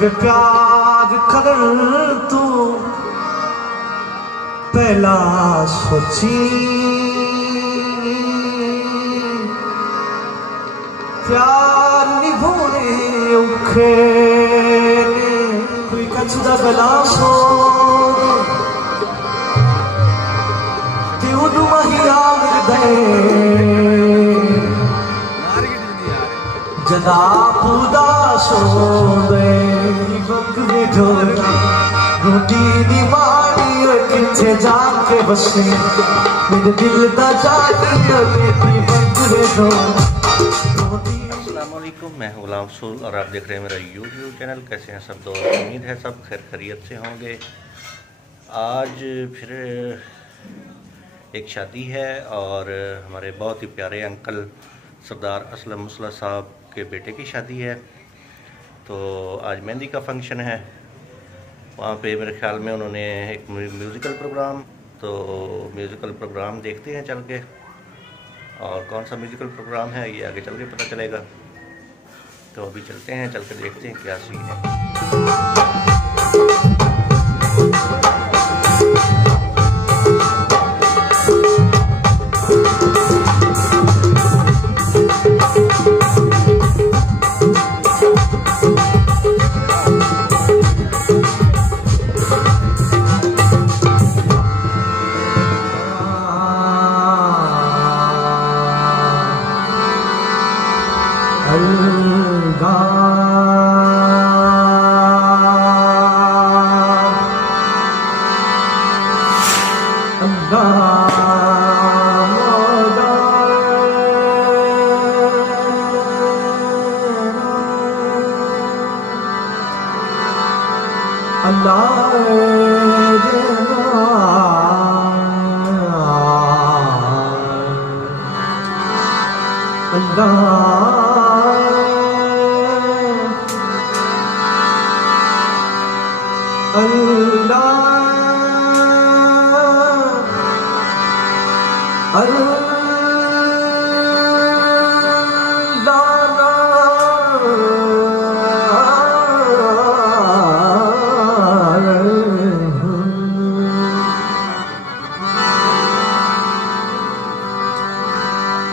वे प्यार कर तू पहला सोची प्यार निभाने औखे कोई कच्छ दा गला सो ते उदू महिया दे जदा पूदा सो दे रोटी दी मारी किथे जाके बसे मेरे दिल दा जाती बेटी बंदे दो। अस्सलाम वालेकुम, मैं हूं गुलाम रसूल और आप देख रहे हैं मेरा यूट्यूब चैनल। कैसे हैं सब दोस्त? उम्मीद है सब खैर खैरियत से होंगे। आज फिर एक शादी है और हमारे बहुत ही प्यारे अंकल सरदार असलम मुसला साहब के बेटे की शादी है। तो आज मेहंदी का फंक्शन है। वहाँ पे मेरे ख्याल में उन्होंने एक म्यूज़िकल प्रोग्राम, तो म्यूज़िकल प्रोग्राम देखते हैं चल के, और कौन सा म्यूज़िकल प्रोग्राम है ये आगे चल के पता चलेगा। तो अभी चलते हैं, चल के देखते हैं क्या सीन है।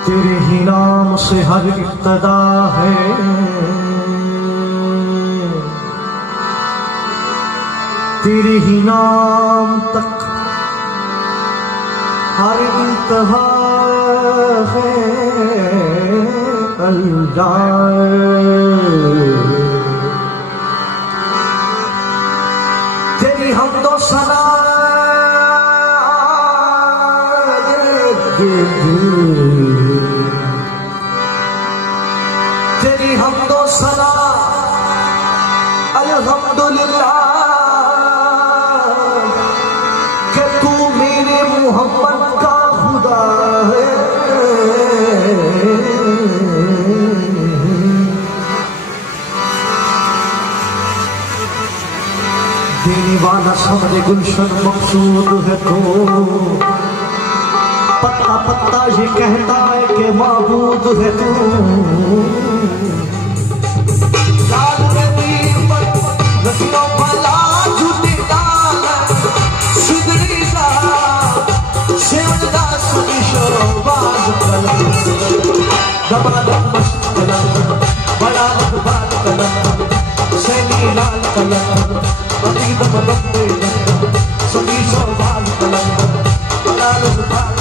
तेरे ही नाम से हर इब्तदा है, तेरे ही नाम तक हर इंतहा है। अल्लाह तेरी हमदो सना तेरी हमदो सना अल्हम्दुलिल्लाह कि तू मेरे मोहम्मद का खुदा है। देने वाला समझे गुलशन मकसूद है तो पत्ता पत्ता ये कहता है कि माबूद है तू। लाल नबी पर रसियों भला झूठी डाल सिदड़ी सा सेवदा सुनी शोबाज कलम दबादम मस्त कलम बड़ा लखबाद कलम सैनी लाल कलम अदीदम बंदे सुनी शोबाज कलम बड़ा लखबाद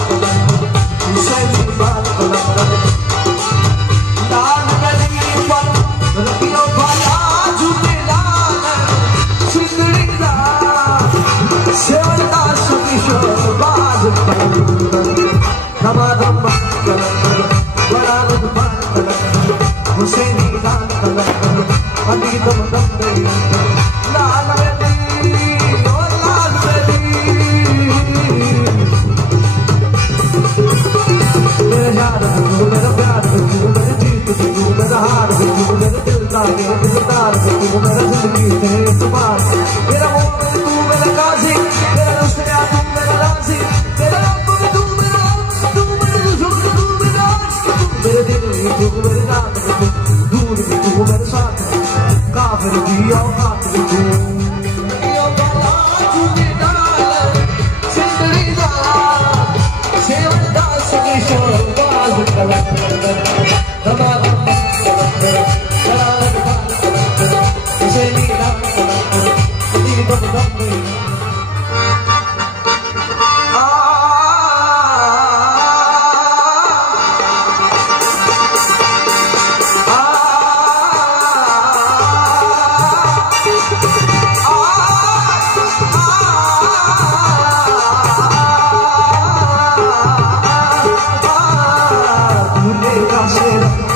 मेरा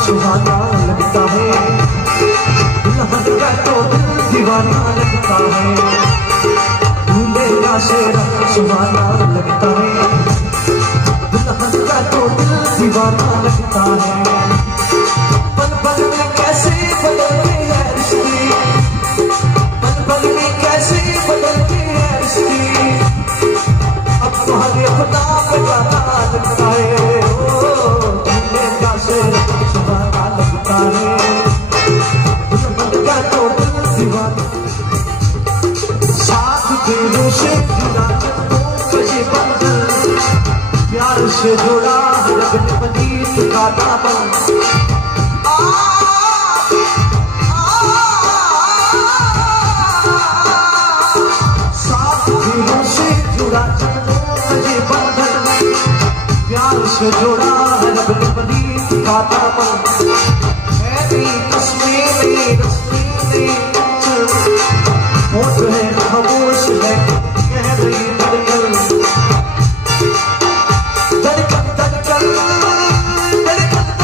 सुहाना लगता है, दुल्हन का तो दिल दीवाना लगता है, दूल्हे का शेरा सुहाना लगता है, दुल्हन का तो दिल दीवाना लगता है। पल पल में कैसे बदलते हैं रिश्ते, पल पल में कैसे बदलते हैं रिश्ते, अब तो हर खुदा पे गाना लगता है, दूल्हे का शेरा सुहाना लगता है, दुल्हन का तो दिल दीवाना। साथ दिलों से जुड़ा बजे बंधन, प्यार से जुड़ा लगन पनीत का दामन। साथ दिलों से जुड़ा बजे बंधन, प्यार से जुड़ा लगन पनीत का दामन। मेरी तस्वीर मेरी तस्वीर होठ है खामोश है, कह रही धड़कन धड़कन धड़कन धड़कन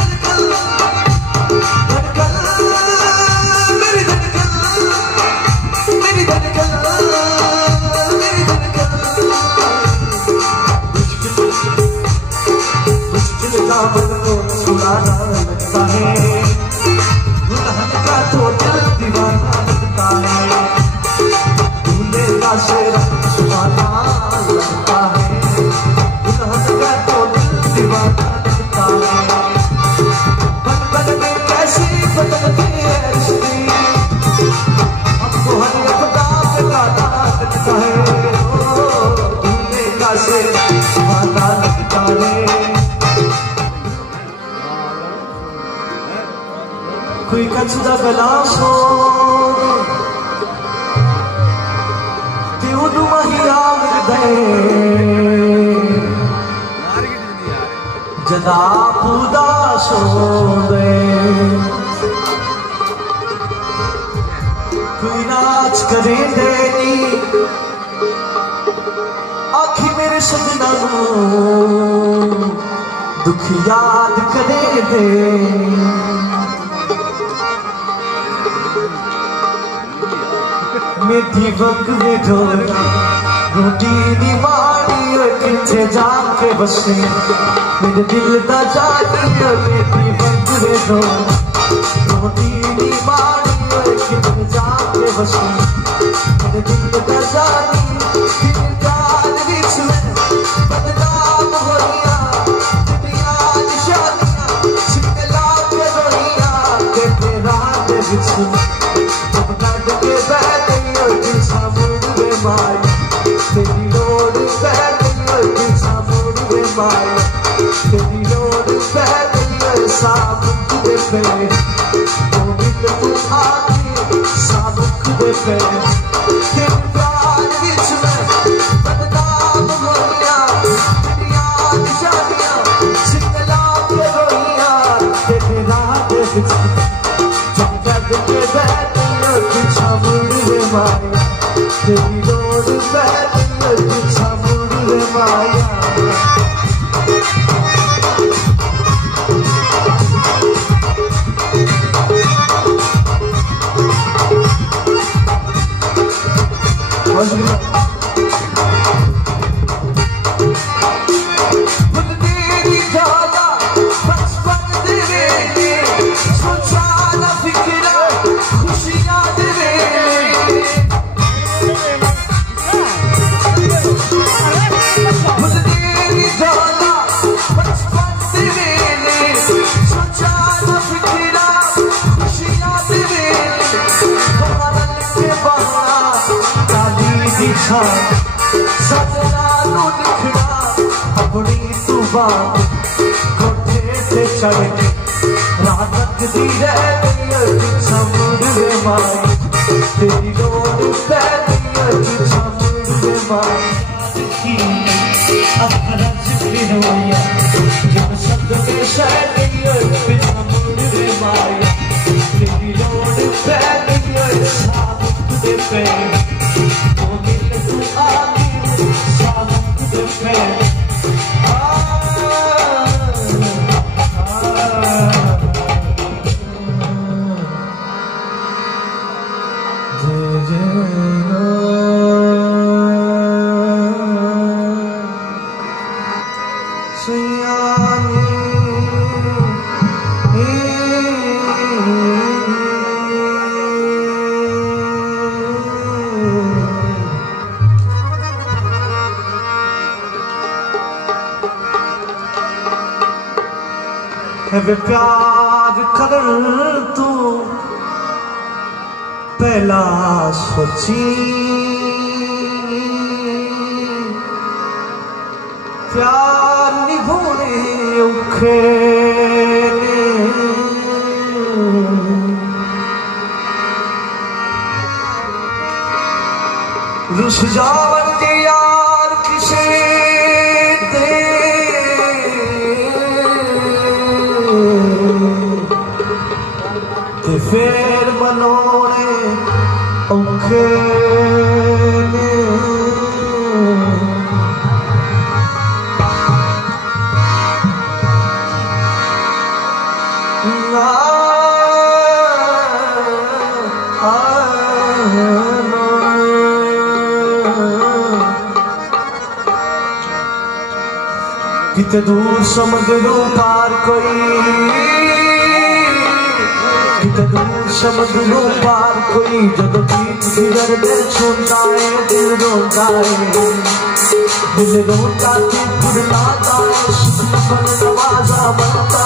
धड़कन धड़कन, मेरी धड़कन मेरी धड़कन मेरी धड़कन। मुश्किल का मन को छुड़ाना लगता है, दुल्हन का तो दिल दीवाना लगता है, दूल्हे का शेरा सुहाना लगता है, दुल्हन का तो दिल दीवाना लगता है। पल पल में कैसे बदलते हैं रिश्ते, अब तो हर खुदा पे गाना लगता है, दूल्हे का शेरा सुहाना लगता है। कोई कचरा गलासो तेउनु महिया हृदय जदा उदासो दे, कोई नाच करे देनी आखी मेरे सजना दुख याद करे दे। मेरी वक्त में ढोला रोटी दीवानी किथे जाके बसे, मेरे दिल दा जानी मेरी वक्त में ढोला रोटी दीवानी किथे जाके बसे, मेरे दिल दा जानी प्यार विच बदनाम होइया, दुनिया दी शादियां सिकला के रोइया, ते तेरा दे विच तेरी रोड पैदल सामुंदे माया, तेरी रोड पैदल सामुंदे पे, गोविंद तू आके सामुंदे पे, तेरे प्यार विच मैं बदनाम होइया, दुनिया दी शादियां सिकला के रोइया, तेरे राह दे विच जंगल के बैठे सामुंदे माया, तेरी रोड पैदल सामुंदे माया। सजना नू दिखना अपनी तू बात कोठे से चढ़ के रात दी रहती समुद्र माई तेरी डोर पैती समुद्र माई अफरज की रोया जब शब्द के शहर समुद्र माई तेरी डोर पैती समुद्र पे वो दिल तू आगे समुद्र पे वे प्यार कर तू पहला सोची प्यार निभाने औखे रुस जावन के यार किसे फिर मनोने औखे किते दूर समुद्रों पार कोई समुद्रों पार कोई जब बीच किधर दिल छूटा है दिल रोता है दिल रोता तू फुलाता है सुखन नवाजा बनता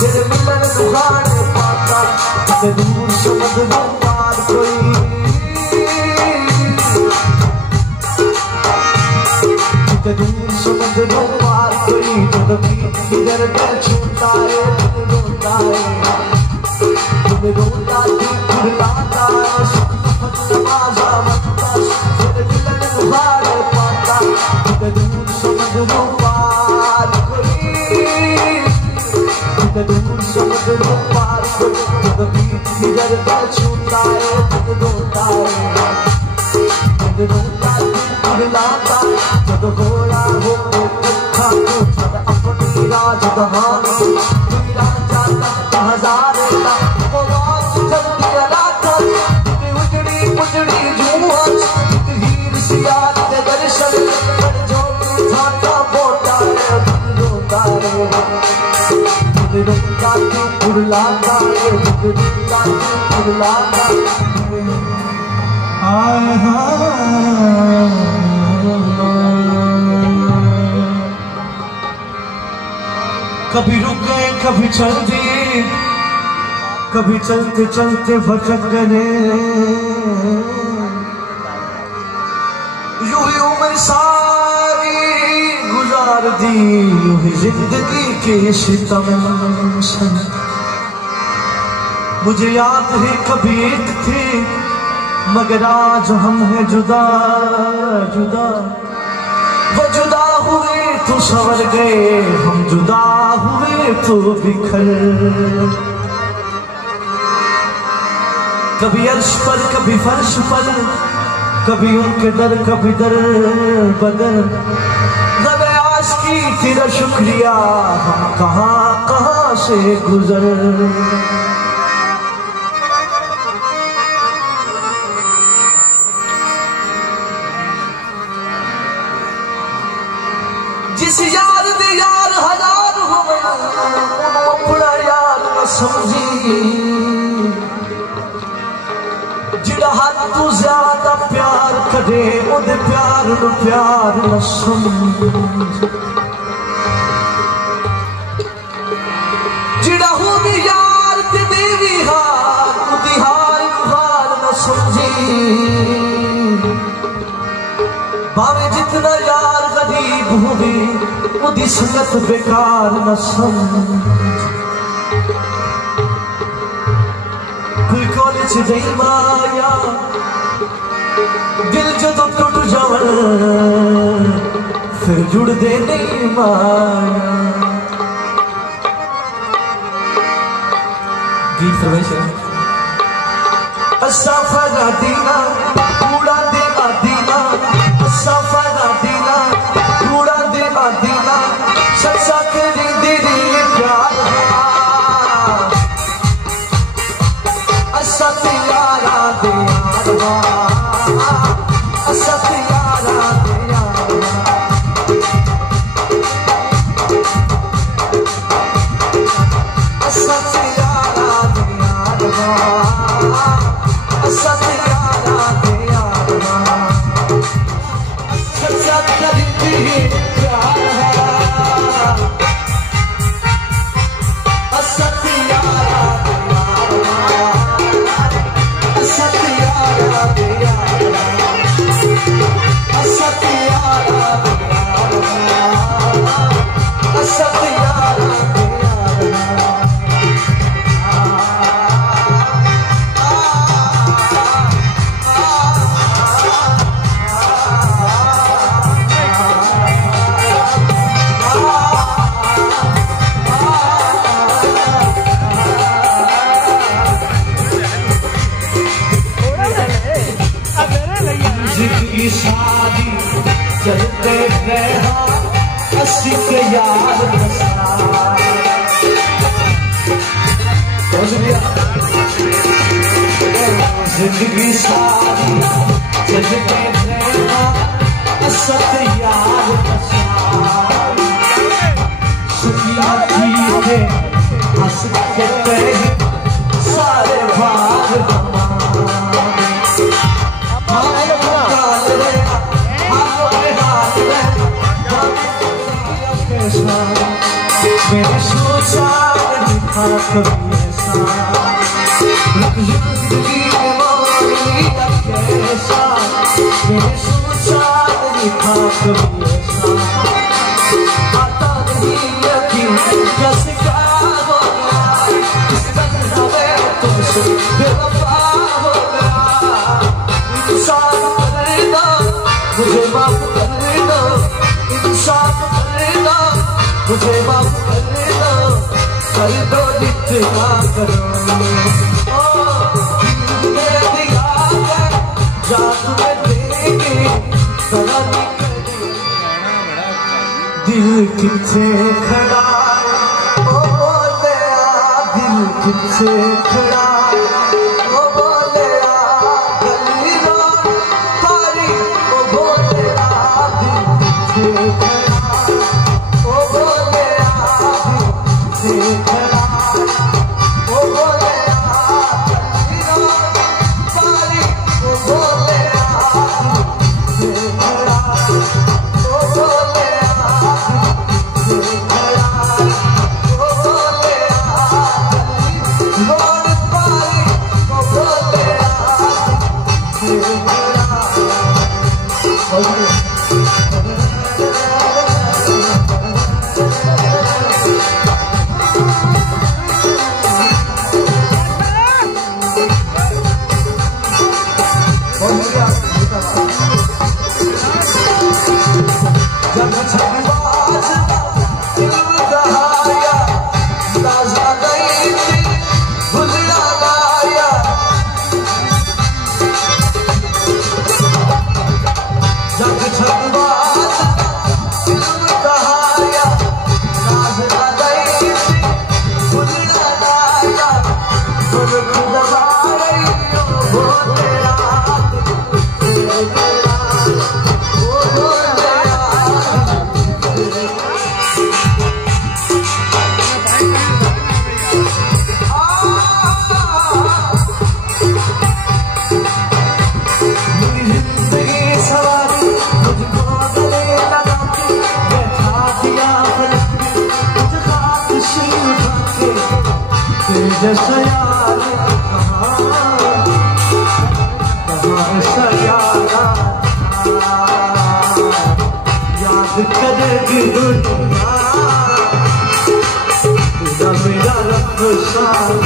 तेरे मिलन दुखाने पाता किते दूर समुद्रों पार कोई किते दूर समुद्रों पार कोई जब बीच किधर दिल छूटा है दिल रोता है रोता फुलाता सुखन नवाजा बनता तेरे मिलन दुखाने पाता किते दूर समुद्रों पार कोई किते दूर समुद्रों पार कोई जब बीच किधर दिल छूटा है दिल रोता है दिल रोता फुलाता जब घोड़ा हो खाओ जब अपनी राज दहानो तेरा जाता हजारे का कभी रुक गए कभी चल दिए कभी चलते चलते भटक गए यूं ही उम्र सारी गुजार दी यूं ही जिंदगी के सितम सन मुझे याद है कभी एक थे मगर आज हम हैं जुदा जुदा वो जुदा हुए तो संवर गए हम जुदा हुए तो बिखर कभी अर्श पर कभी फर्श पर कभी उनके दर कभी दर बदर गए आज की तेरा शुक्रिया हम कहाँ कहाँ से गुजर जिस यार दे यार हजार हो अपना यार न समझी जिड़ा हद तू ज्यादा प्यार करे उदे प्यार न प्यार न समझ जिड़ा हो भी यार ते देवी हार उदी हार हार न समझी भावे जितना यार गरीब होवे संगत बेकार न समझ कोई कॉलेज नहीं माया दिल जो तो टूट जावन फिर जुड़ दे नहीं माया। गीत फरमाइश असा फरा दीना कूड़ा दे आदीना असा फरा दीना कूड़ा दे आदीना सच्चा तेरी दीदी प्यार असा यारा दे यारवा असा यारा दे यारवा असा यारा दे यारवा असा यारा दे यारवा सच्चा तेरी दीदी प्यार जिंदगी शादी चलते रहा असी के यार जिंदगी शादी चलते रहा असत यार सुनिया थे हंस के सारे भाग मेरे सोचा नहीं था कभी ऐसा जिंदगी में मोरी कैसा मेरे सोचा नहीं था कभी ऐसा आता नहीं यकीन कैसे क्या हो गया इस तरह में तुमसे बेवफा हो गया इंसान करना मुझे माफ करना इंसान करना मुझे माफ करना कर दो जितना करो दिया है जा तुम्हें देंगे दिल किथे खड़ा ओ बोले दिल किथे खड़ा ओ बोले गली रोड पारी ओ बोले दिल किथे खड़ा ओ बोले खड़ा ओ बोले गली रोड पारी ओ बोले खड़ा ओ बोले जैसा यार कहाँ ऐसा यार याद कर करेगी दुनिया तेरा मेरा रब सारा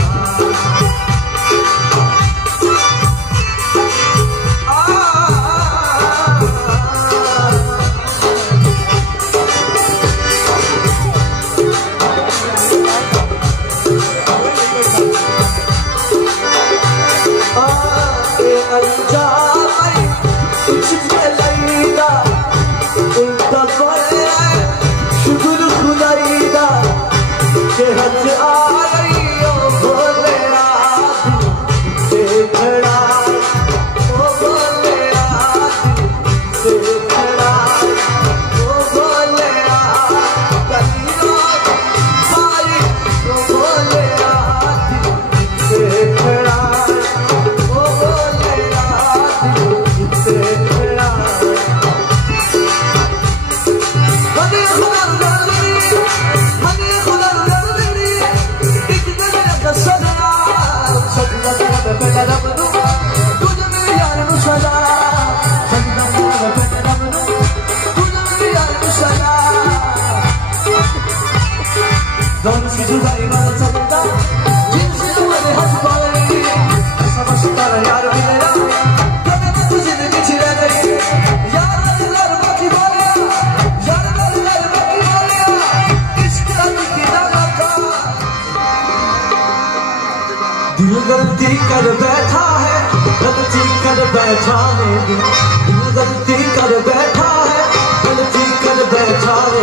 गलती कर बैठा है गलती कर बैठा है दिल गलती कर बैठा है गलती कर बैठा है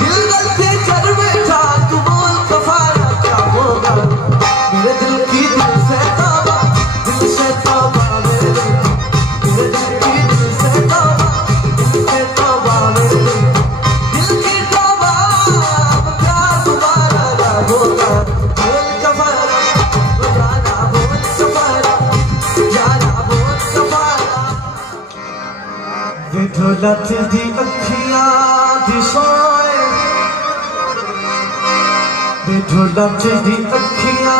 दिल गलती कर बैठा तू बोल कफारा क्या होगा मेरे दिल की दिल से तौबा मेरे दिल की दिल से तौबा मेरे दिल की तौबा प्यार तुम्हारा ना होगा बोल कफारा ढोलत दी अखियां दी सोए ढोलत दी अखियां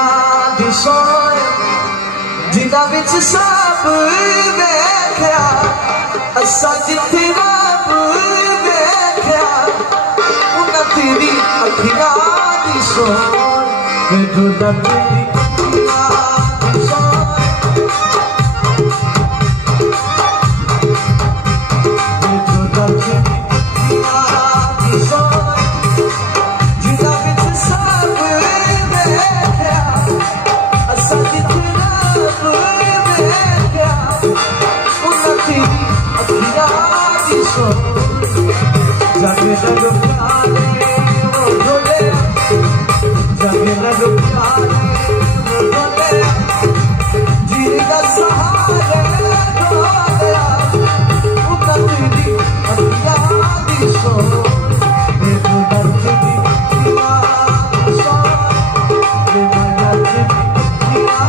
दी सोए जिन्हां विच सब वेख्या असां जिथे रब वेख्या उन्हां तेरी अखियां दी सोए ढोलत दी अखियां दी सोए जागे लगो प्यारे वो ढोले जागे लगो प्यारे वो ढोले जीगा सहारे ढोले उतरी अखियां दी सो ये ढोलत दी अखियां दी सो ये माया दी अखियां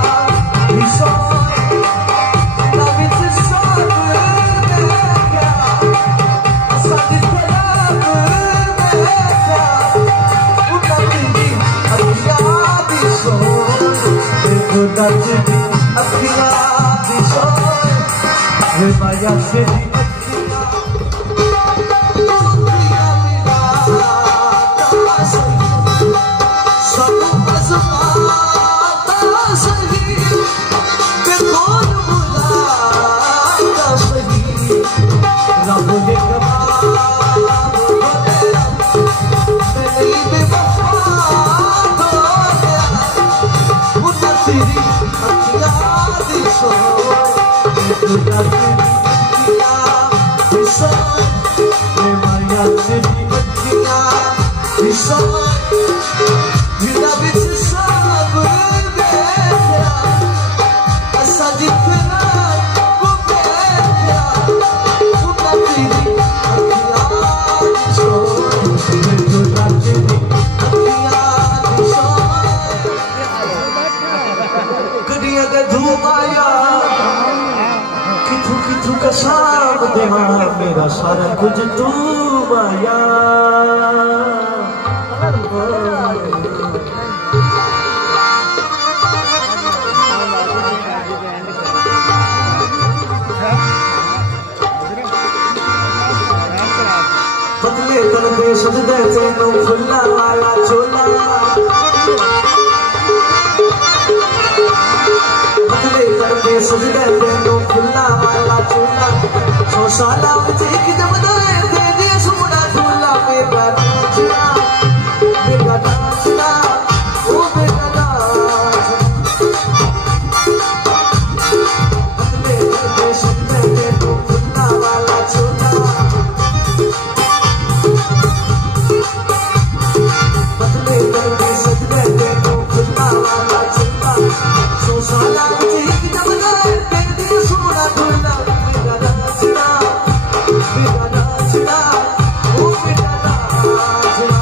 दी सो ढोलत दी अखियां दी सोए वे माया से दी अखियां सब आज़माता सही के कौन बुलाता सही रब ने तेरी अखियां दी सोए ढोलत दी अखियां दी सोए वे माया तेरी अखियां दी सोए जिन्हां विच सब वेख्या असां जिथे रब वेख्या उन्हां तेरी अखियां दी सोए ढोलत दी अखियां दी सोए गड्डियां दे धूम आया किथू किथू का शाम देवा मेरा सारा कुछ तू माया पतले करते सजदे तेनू खुला वाला चोला बदले करते सजदे तेनू खुला वाला चोला 100 साला विच इक जमदा दे दे सोना झूला मेरा नाचना ओ मेरा नाच बदले करते सजदे तेनू खुला वाला चोला बदले करते सजदे तेनू खुला वाला चोला 100 साला विच इक जमदा दे दे सोना झूला मेरा नाचना ओ मेरा नाचना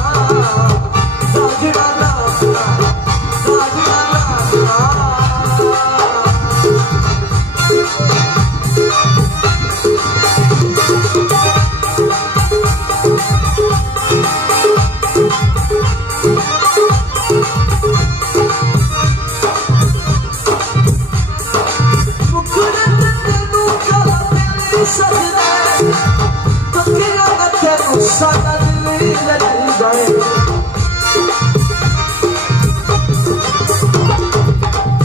साजना नाचना साजना नाचना सादा दिल लग जाए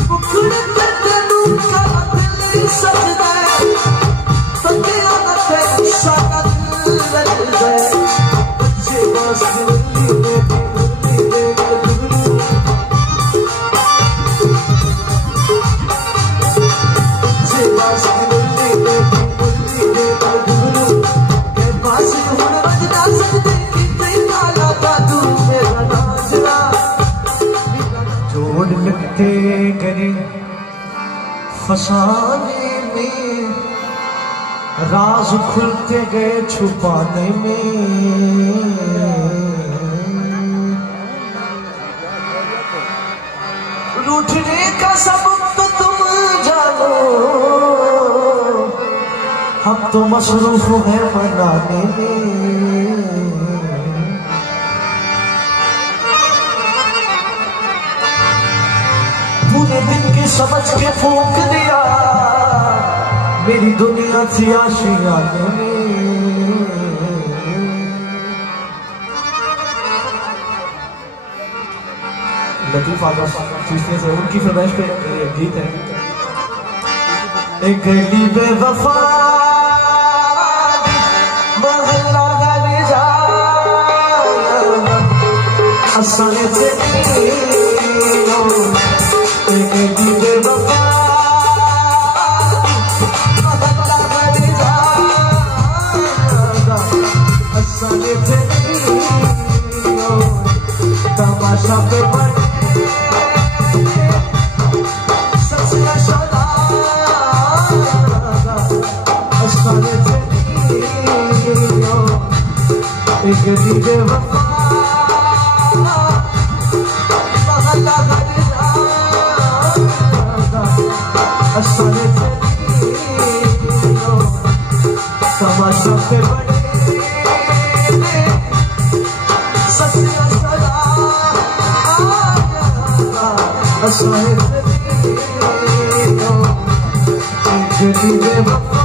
मुखड़े पे तेनू सादा दिल सजदा तकिया ना तेनू सादा दिल लग जाए बच्चे बस मुरली दे गुरु बच्चे बस मुरली दे गुरु के पास जोड़ लगते गए फसाने में राज खुलते गए छुपाने में रूठने का सबब तो तुम जानो हम तो मसरूफ हैं मनाने में पूरे दिन की समझ के फूंक दिया मेरी दुनिया थी आशियाने में लतीफ आगा सीखने से उनकी फरमाइश पे गीत है एक गली बेवफा महल्ला गली जा हंसने से एक गली बेवफा महल्ला गली जा हंसने से तमाशा पे पड़े एक दीजे वफा महल्ला गली जा हंसने से तमाशा पे बड़े सच्चा सदा हंसने से एक दीजे वफा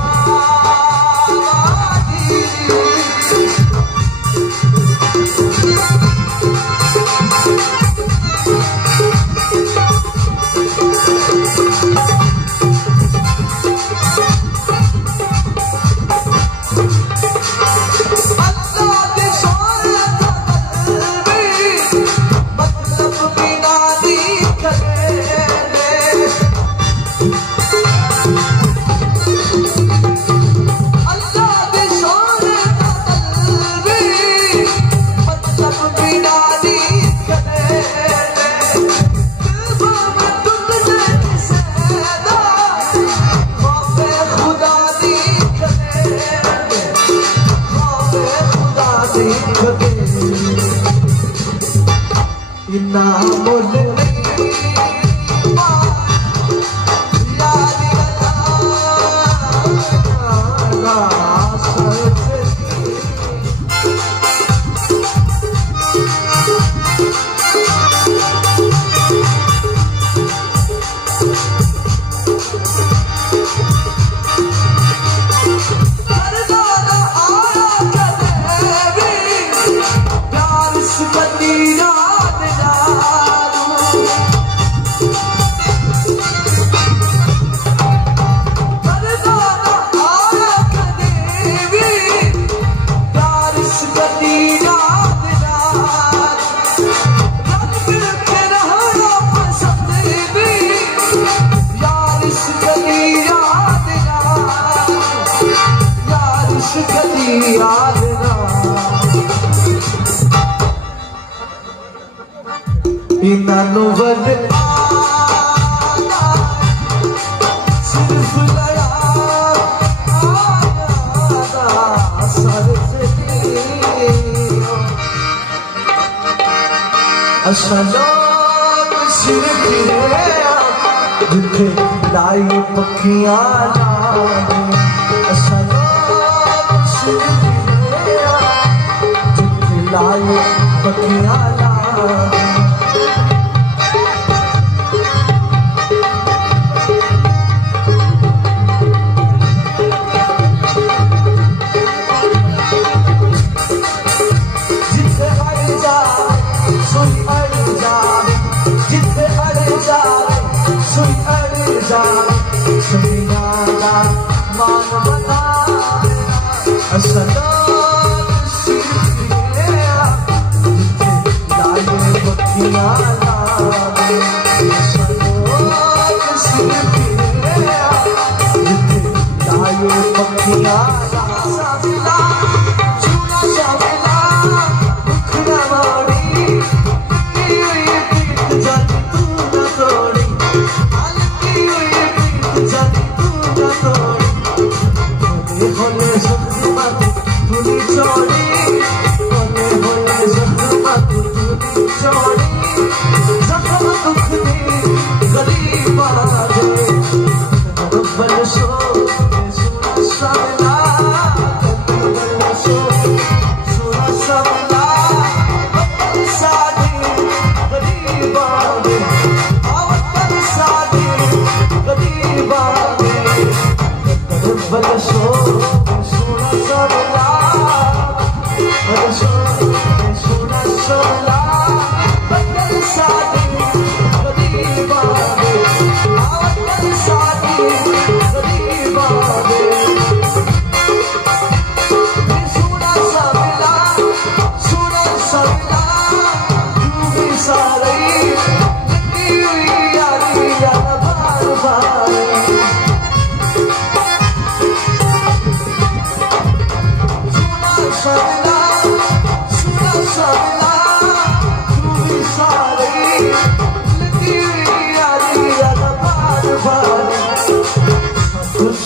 इन्हों वल सिर्फ लड़ा असा लोग सिर फिरे जिथे लाई पखियां असा लोग सिर फिरे जिथे लाई पखियां मान बना असा लोग सिर फिरे जिथे लाई पखियां असा लोग सिर फिरे जिथे लाई पखियां चूना शामिला मुखड़ा माड़ी पीत जाती तू न तोड़ी हल्की हुई पीत जाती तू न तोड़ी होले जख्मात तूनी चोड़ी होले जख्मात तूनी चोड़ी जख्म दुख दी गरीब आगे रब्बल सो सुना सबला रब्बल सो सुना सबला रब्बल सादी गरीब आगे आवत सादी गरीब आगे रब्बल सो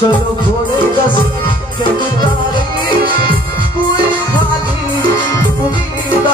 चलो घोड़े दस के तारे कोई खाली उम्मीद